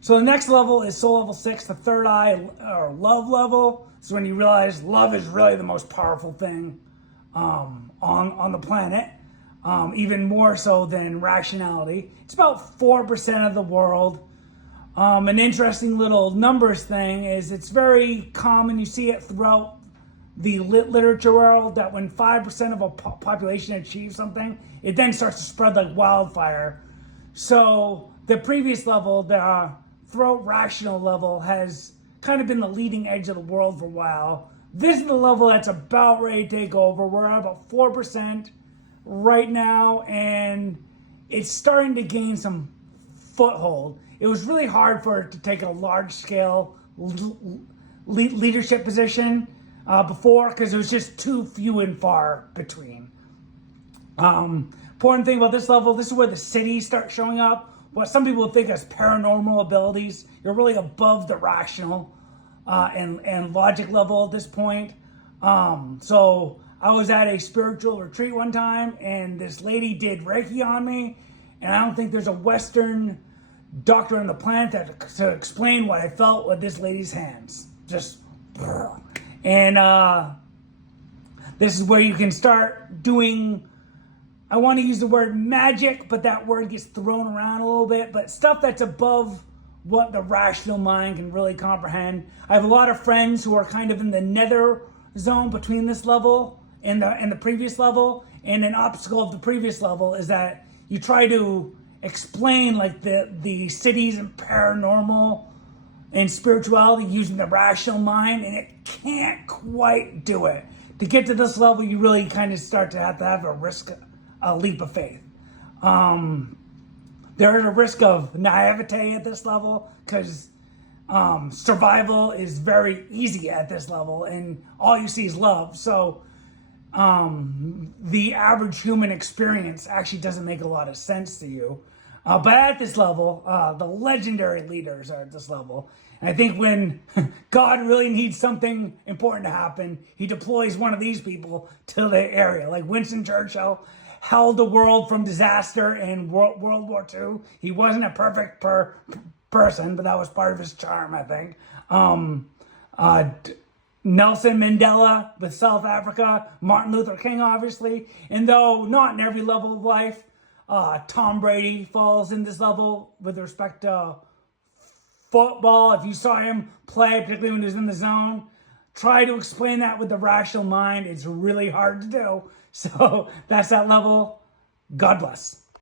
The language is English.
So the next level is soul level 6, the third eye or love level. So when you realize love is really the most powerful thing on the planet, even more so than rationality. It's about 4% of the world. An interesting little numbers thing is it's very common. You see it throughout the literature world that when 5% of a population achieves something, it then starts to spread like wildfire. So the previous level, the throat rational level, has kind of been the leading edge of the world for a while. This is the level that's about ready to take over. We're at about 4% right now, and it's starting to gain some foothold. It was really hard for it to take a large scale leadership position before because it was just too few and far between. Important thing about this level, this is where the cities start showing up. What some people think as paranormal abilities. You're really above the rational and logic level at this point. So I was at a spiritual retreat one time, and this lady did Reiki on me, and I don't think there's a Western doctor on the planet that to explain what I felt with this lady's hands. Just, and this is where you can start doing, I want to use the word magic, but that word gets thrown around a little bit, but stuff that's above what the rational mind can really comprehend. I have a lot of friends who are kind of in the nether zone between this level and the previous level, and an obstacle of the previous level is that you try to explain like the cities and paranormal and spirituality using the rational mind, and it can't quite do it. To get to this level, you really kind of start to have a leap of faith. There is a risk of naivete at this level because survival is very easy at this level, and all you see is love. So the average human experience actually doesn't make a lot of sense to you. But at this level, the legendary leaders are at this level. And I think when God really needs something important to happen, he deploys one of these people to the area. Like Winston Churchill held the world from disaster in World War II. He wasn't a perfect person, but that was part of his charm, I think. Nelson Mandela with South Africa, Martin Luther King, obviously. And though not in every level of life, Tom Brady falls in this level with respect to football. If you saw him play, particularly when he was in the zone, try to explain that with the rational mind. It's really hard to do. So that's that level. God bless.